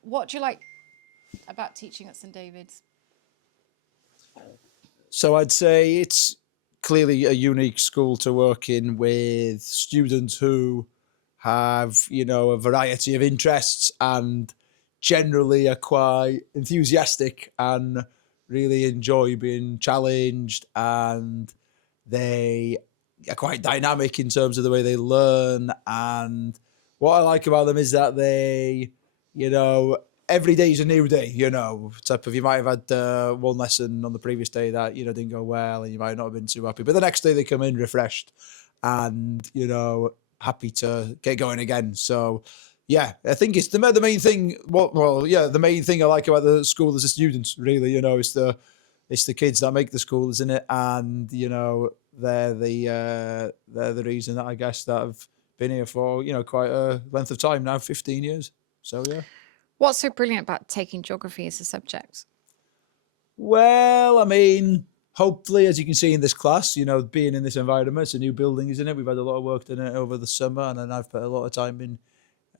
What do you like about teaching at St David's? So I'd say it's clearly a unique school to work in with students who have, a variety of interests and generally are quite enthusiastic and really enjoy being challenged, and they are quite dynamic in terms of the way they learn. And what I like about them is that they, every day is a new day, type of, you might have had one lesson on the previous day that, didn't go well and you might not have been too happy. But the next day they come in refreshed and, happy to get going again. So, yeah, I think it's the main thing. The main thing I like about the school is the students, really, it's the kids that make the school, isn't it? And, they're the reason that I guess that I've been here for, quite a length of time now, 15 years. So, yeah. What's so brilliant about taking geography as a subject? Well, I mean, hopefully, as you can see in this class, being in this environment, it's a new building, isn't it? We've had a lot of work done over the summer, and then I've put a lot of time in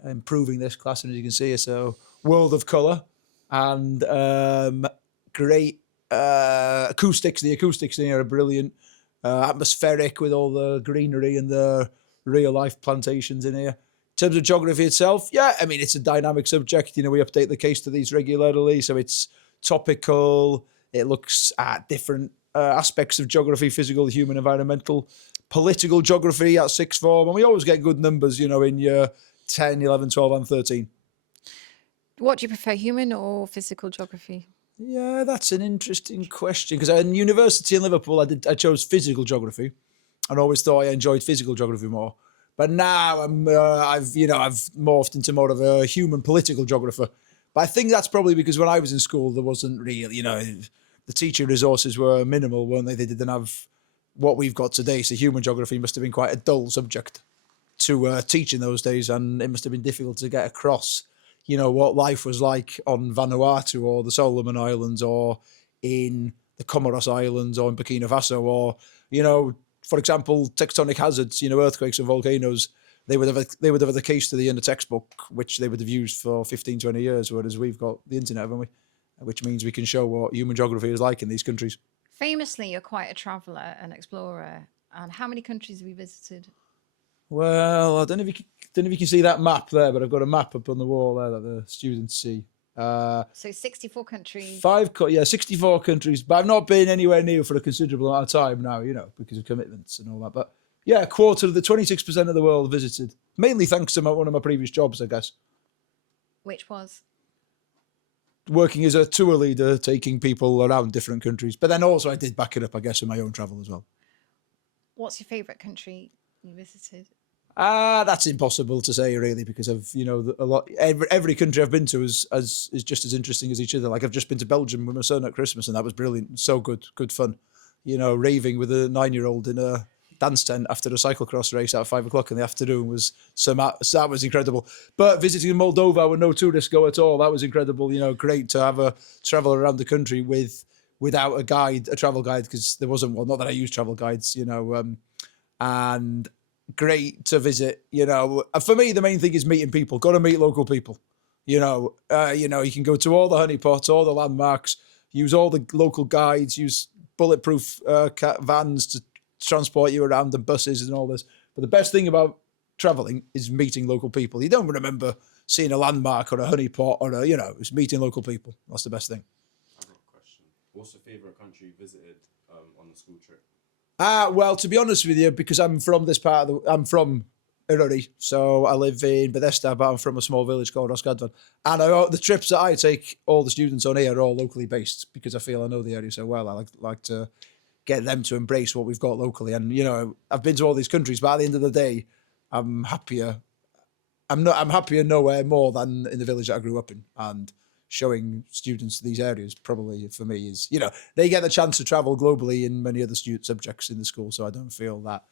improving this class. And as you can see, it's a world of colour and great acoustics. The acoustics in here are brilliant, atmospheric with all the greenery and the real life plantations in here. In terms of geography itself, yeah, I mean, it's a dynamic subject. We update the case studies regularly, so it's topical. It looks at different aspects of geography: physical, human, environmental, political geography at sixth form. And we always get good numbers, in year 10, 11, 12 and 13. What do you prefer, human or physical geography? Yeah, that's an interesting question, because in university in Liverpool, I chose physical geography and always thought I enjoyed physical geography more. But now I've morphed into more of a human political geographer. But I think that's probably because when I was in school, there wasn't really, the teaching resources were minimal, weren't they? They didn't have what we've got today. So human geography must have been quite a dull subject to teach in those days. And it must have been difficult to get across, what life was like on Vanuatu or the Solomon Islands or in the Comoros Islands or in Burkina Faso or, for example, tectonic hazards, earthquakes and volcanoes. They would have the case study in the textbook, which they would have used for 15, 20 years, whereas we've got the internet, haven't we? Which means we can show what human geography is like in these countries. Famously, you're quite a traveller and explorer. And how many countries have you visited? Well, I don't know if you can see that map there, but I've got a map up on the wall there that the students see. So 64 countries. 64 countries, but I've not been anywhere near for a considerable amount of time now, because of commitments and all that. But yeah, a quarter of the 26% of the world visited, mainly thanks to one of my previous jobs, I guess. Which was? Working as a tour leader, taking people around different countries. But then also I did back it up, I guess, in my own travel as well. What's your favourite country you visited? That's impossible to say, really, because I've, every country I've been to is just as interesting as each other. Like I've just been to Belgium with my son at Christmas, and that was brilliant, so good fun. Raving with a 9-year-old in a dance tent after a cyclocross race at 5 o'clock in the afternoon that was incredible. But visiting Moldova where no tourists go at all, that was incredible. Great to have a travel around the country without a travel guide, because there wasn't one. Not that I use travel guides, and great to visit. For me, the main thing is meeting people. Got to meet local people. You can go to all the honeypots, all the landmarks, use all the local guides, use bulletproof vans to transport you around, and buses and all this. But the best thing about traveling is meeting local people. You don't remember seeing a landmark or a honeypot or it's meeting local people. That's the best thing. I've got a question. What's your favourite country you visited on the school trip? Well, to be honest with you, because I'm from this part I'm from Eryri, so I live in Bethesda, but I'm from a small village called Rosgadvan. And the trips that I take all the students on here are all locally based, because I feel I know the area so well. I like to get them to embrace what we've got locally. And, I've been to all these countries, but at the end of the day, I'm happier nowhere more than in the village that I grew up in. And showing students these areas probably for me is, they get the chance to travel globally in many other subjects in the school. So I don't feel that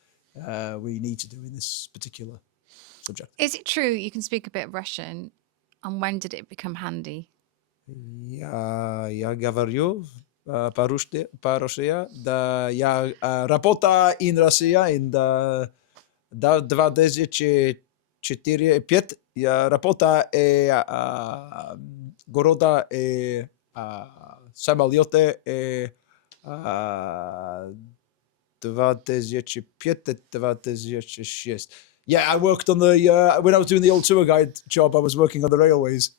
we need to do in this particular subject. Is it true you can speak a bit of Russian? And when did it become handy? Я говорю по-русски, да, я работаю in Russia in the 24-5 rapota e goroda e samaliote e 25, 26. Yeah, I worked on the when I was doing the old tour guide job. I was working on the railways.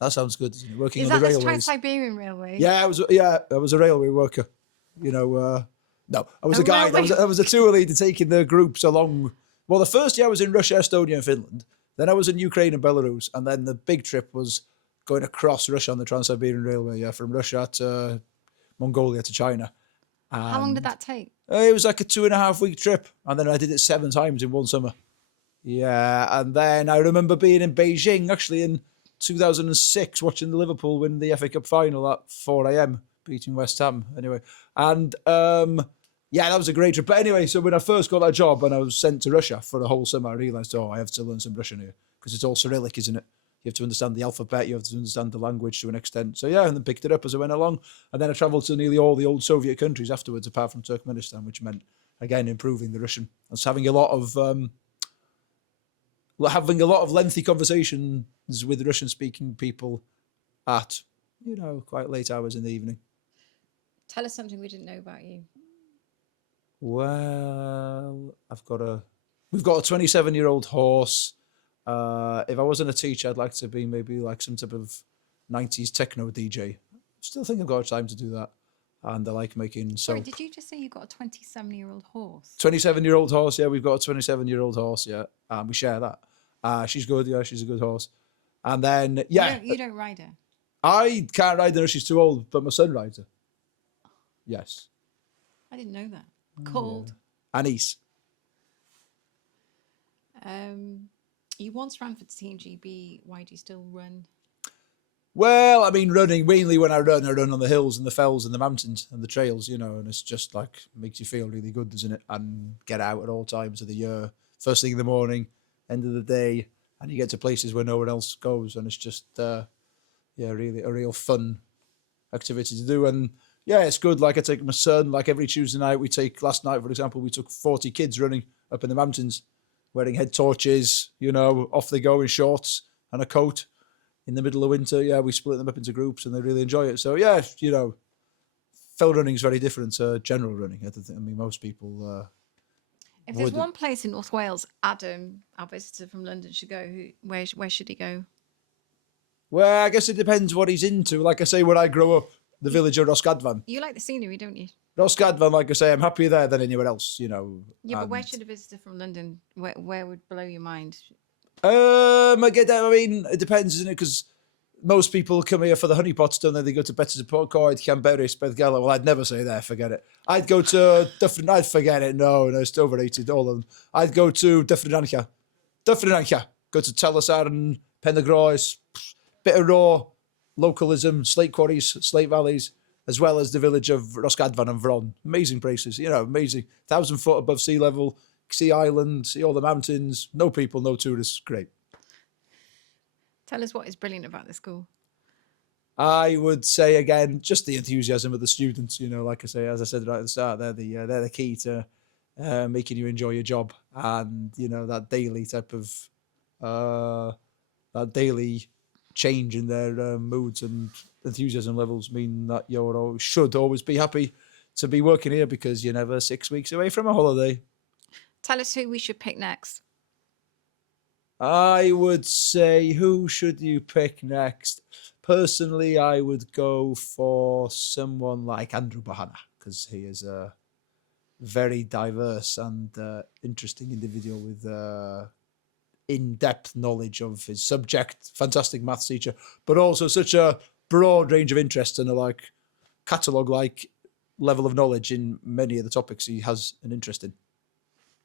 That sounds good, isn't it? Working Is on the that the railways. Trans-Siberian Railway? Yeah, I was a railway worker. You know, no, I was A a guide. railway- I was a tour leader taking the groups along. Well, the first year I was in Russia, Estonia, and Finland. Then I was in Ukraine and Belarus, and then the big trip was going across Russia on the Trans-Siberian Railway. Yeah, from Russia to Mongolia to China. How long did that take? It was like a 2.5 week trip, and then I did it 7 times in one summer. Yeah, and then I remember being in Beijing actually in 2006, watching the Liverpool win the FA Cup final at 4 a.m. beating West Ham. Anyway, and yeah, that was a great trip. But anyway, so when I first got that job and I was sent to Russia for a whole summer, I realised, oh, I have to learn some Russian here because it's all Cyrillic, isn't it? You have to understand the alphabet, you have to understand the language to an extent. So yeah, and then picked it up as I went along. And then I travelled to nearly all the old Soviet countries afterwards, apart from Turkmenistan, which meant, again, improving the Russian. I was having a lot of lengthy conversations with Russian-speaking people at, quite late hours in the evening. Tell us something we didn't know about you. Well, we've got a 27-year-old horse. If I wasn't a teacher, I'd like to be maybe like some type of 90s techno DJ. Still think I've got time to do that. And I like making Sorry, soap. did you just say you got a 27-year-old horse? 27-year-old horse, yeah. We've got a 27-year-old horse, yeah. And we share that. She's good, yeah. She's a good horse. And then, yeah. You don't ride her? I can't ride her. She's too old, but my son rides her. Yes. I didn't know that. Called? Anise. You once ran for Team GB. Why do you still run? Well, I mean, running, mainly when I run on the hills and the fells and the mountains and the trails, and it's just like, makes you feel really good, doesn't it? And get out at all times of the year, first thing in the morning, end of the day, and you get to places where no one else goes, and it's just, really a real fun activity to do. And yeah, it's good. Like I take my son, like every Tuesday night, last night, for example, we took 40 kids running up in the mountains, wearing head torches, off they go in shorts and a coat. In the middle of winter, yeah, we split them up into groups and they really enjoy it. So yeah, fell running is very different to general running. I mean, most people. If there's one place in North Wales, Adam, our visitor from London, should go, where should he go? Well, I guess it depends what he's into. Like I say, when I grow up, the village of Rosgadvan. You like the scenery, don't you? Rosgadvan, like I say, I'm happier there than anywhere else, Yeah, but where should a visitor from London, where would blow your mind? I get that. I mean, it depends, isn't it? Because most people come here for the honeypots, don't they? They go to Betws y Porcoed, Llanberis, Beddgelert. Well, I'd never say there, forget it. I'd go to Dyffryn. I'd forget it. No, it's overrated, all of them. I'd go to Dyffryn Nancha. Go to Taliesin and Pen y Groes. Bit of raw localism, slate quarries, slate valleys, as well as the village of Rosgadvan and Vron. Amazing places, amazing. 1,000 foot above sea level. See island, see all the mountains, no people, no tourists, great. Tell us what is brilliant about the school. I would say, again, just the enthusiasm of the students, like I say, as I said right at the start, they're the key to making you enjoy your job. And, that daily type of, that daily change in their moods and enthusiasm levels mean that you should always be happy to be working here because you're never 6 weeks away from a holiday. Tell us who we should pick next. I would say, who should you pick next? Personally, I would go for someone like Andrew Bahana because he is a very diverse and interesting individual with in-depth knowledge of his subject, fantastic maths teacher, but also such a broad range of interests and a catalogue-like level of knowledge in many of the topics he has an interest in.